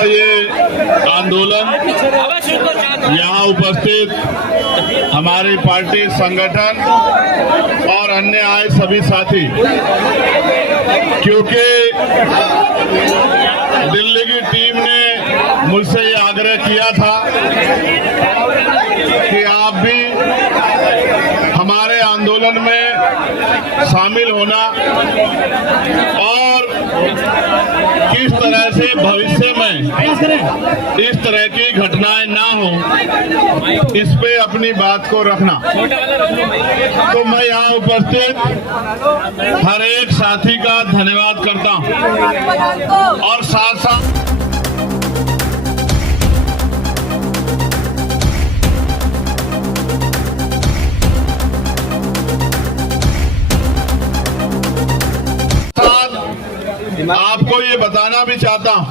ये आंदोलन यहाँ उपस्थित हमारी पार्टी संगठन और अन्य आए सभी साथी, क्योंकि दिल्ली की टीम ने मुझसे ये आग्रह किया था कि आप भी हमारे आंदोलन में शामिल होना और किस तरह से भविष्य में इस तरह की घटनाएं ना हो, इस पे अपनी बात को रखना। तो मैं यहाँ उपस्थित हर एक साथी का धन्यवाद करता हूँ और साथ साथ आपको ये बताना भी चाहता हूँ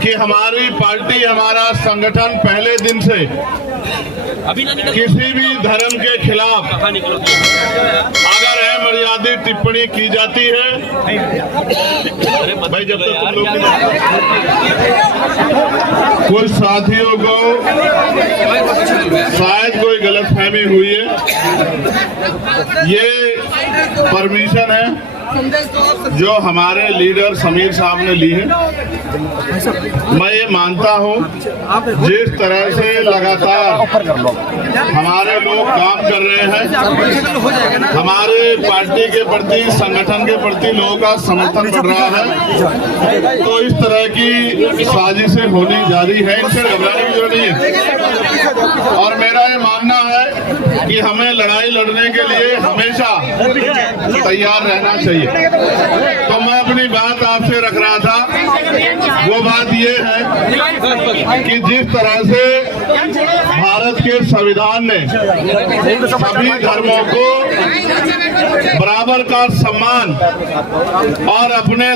कि हमारी पार्टी, हमारा संगठन पहले दिन से किसी भी धर्म के खिलाफ अगर अमर्यादित टिप्पणी की जाती है, भाई जब तक तुम लोग कुछ साथियों को शायद कोई गलतफहमी हुई है, ये परमिशन है जो हमारे लीडर समीर साहब ने ली है। मैं ये मानता हूँ जिस तरह से लगातार हमारे लोग काम कर रहे हैं, हमारे पार्टी के प्रति, संगठन के प्रति लोगों का समर्थन बढ़ रहा है, तो इस तरह की साजिशें होनी जारी है, इनसे घबराने की जरूरत नहीं है। और मेरा ये मानना है कि हमें लड़ाई लड़ने के लिए हमेशा तैयार रहना चाहिए। तो मैं अपनी बात आपसे रख रहा था, वो बात ये है कि जिस तरह से भारत के संविधान ने सभी धर्मों को बराबर का सम्मान और अपने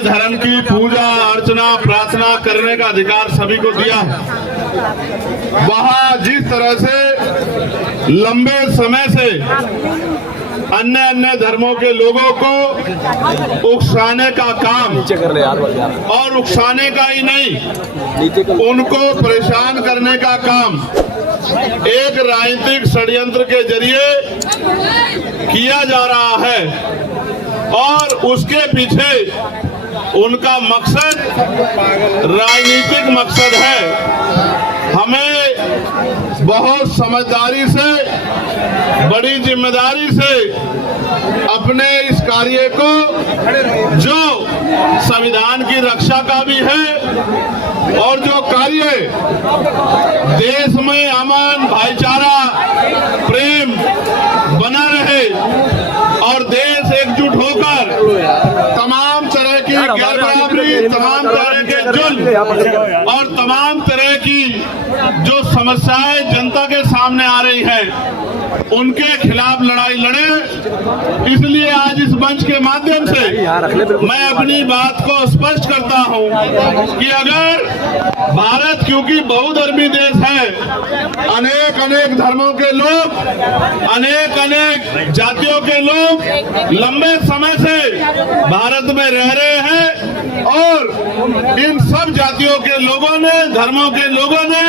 धर्म की पूजा अर्चना प्रार्थना करने का अधिकार सभी को दिया है, वहाँ जिस तरह से लंबे समय से अन्य धर्मों के लोगों को उकसाने का काम, और उकसाने का ही नहीं, उनको परेशान करने का काम एक राजनीतिक षड्यंत्र के जरिए किया जा रहा है, और उसके पीछे उनका मकसद राजनीतिक मकसद है। हमें बहुत समझदारी से, बड़ी जिम्मेदारी से अपने इस कार्य को, जो संविधान की रक्षा का भी है और जो कार्य देश में अमन, भाईचारा, प्रेम बना रहे और देश एकजुट होकर तमाम तरह की गैर बराबरी, तमाम तरह के जुल्म और तमाम तरह की जो समस्याएं जनता के सामने आ रही है, उनके खिलाफ लड़ाई लड़े। इसलिए आज इस मंच के माध्यम से मैं अपनी बात को स्पष्ट करता हूं कि अगर भारत, क्योंकि बहुधर्मी देश है, अनेक धर्मों के लोग, अनेक जातियों के लोग लंबे समय से भारत में रह रहे हैं, और इन सब जातियों के लोगों ने, धर्मों के लोगों ने,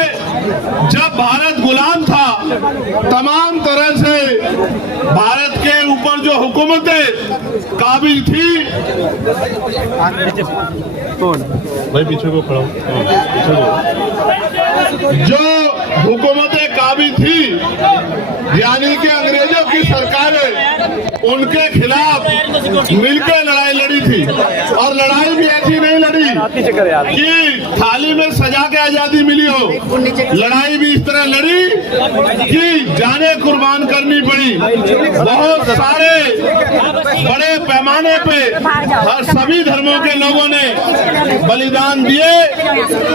जब भारत गुलाम था, तमाम तरह से भारत के ऊपर जो हुकूमतें काबिज थी, भाई पीछे को खड़ा, जो हुकूमतें काबिज थी, यानी कि अंग्रेजों की सरकारें, उनके खिलाफ मिलकर लड़ाई लड़ी थी। और लड़ाई भी ऐसी नहीं लड़ी कि थाली में सजा के आजादी मिली हो, लड़ाई भी इस तरह लड़ी कि जाने कुर्बान करनी पड़ी। बहुत सारे बड़े पैमाने पे हर सभी धर्मों के लोगों ने बलिदान दिए,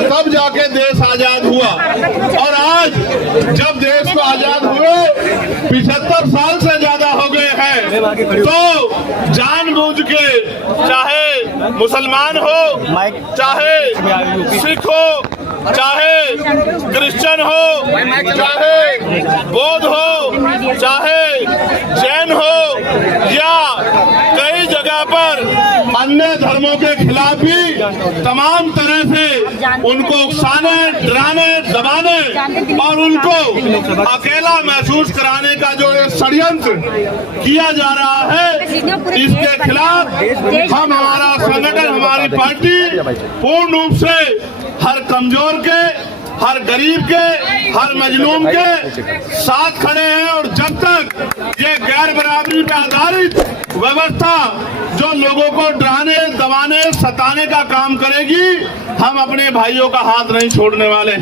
तब जाके देश आजाद हुआ। और आज जब देश को आजाद हुए 75 साल से ज्यादा हो गए हैं, तो जानबूझ के, चाहे मुसलमान हो, चाहे सिख हो, चाहे क्रिश्चियन हो, चाहे बौद्ध हो, चाहे जैन हो, या कई जगह पर अन्य धर्मों के खिलाफ भी तमाम तरह से उनको उकसाने, डराने, दबाने और उनको अकेला महसूस कराने का जो ये षड्यंत्र किया जा रहा है, इसके खिलाफ हम, हमारा संगठन, हमारी पार्टी पूर्ण रूप से हर कमजोर के, हर गरीब के, हर मजलूम के साथ खड़े हैं। और जब तक ये गैर बराबरी पर आधारित व्यवस्था जो लोगों को डराने, दबाने, सताने का काम करेगी, हम अपने भाइयों का हाथ नहीं छोड़ने वाले।